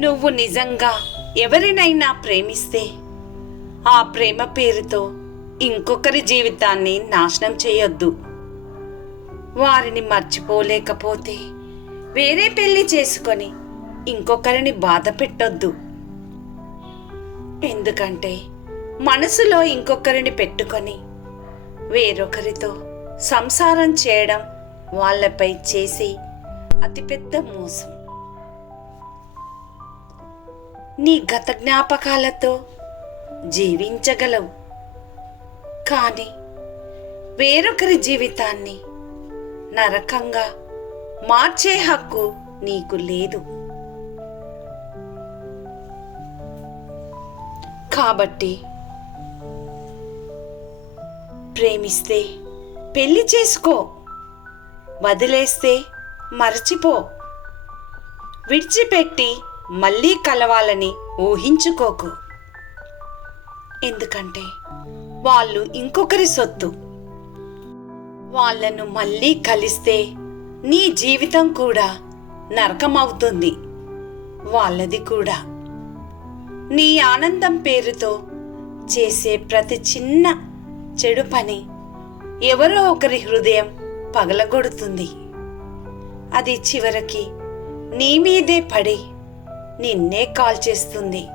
నువ్వు నిజంగా ఎవరినైనా ప్రేమిస్తే ఆ ప్రేమ పేరుతో ఇంకొకరి జీవితాన్ని నాశనం చేయొద్దు. వారిని మర్చిపోలేకపోతే వేరే పెళ్ళి చేసుకొని ఇంకొకరిని బాధ పెట్టొద్దు. ఎందుకంటే మనసులో ఇంకొకరిని పెట్టుకొని వేరొకరితో సంసారం చేయడం వాళ్ళపై చేసే అతిపెద్ద మోసం. నీ గత జ్ఞాపకాలతో జీవించగలవు. కానీ వేరొకరి జీవితాన్ని నరకంగా మార్చే హక్కు నీకు లేదు. కాబట్టి ప్రేమిస్తే పెళ్ళి చేసుకో. వదిలేస్తే మరచిపో. విడిచిపెట్టి మళ్ళీ కలవాలని ఊహించుకోకు. ఎందుకంటే వాళ్ళు ఇంకొకరి సొత్తు. వాళ్ళను మళ్ళీ కలిస్తే నీ జీవితం కూడా నరకమవుతుంది. వాళ్ళది కూడా. నీ ఆనందం పేరుతో చేసే ప్రతి చిన్న చెడు పని ఎవరో ఒకరి హృదయం పగలగొడుతుంది. అది చివరికి నీ మీదే పడి నిన్నే కాల్ చేస్తుంది.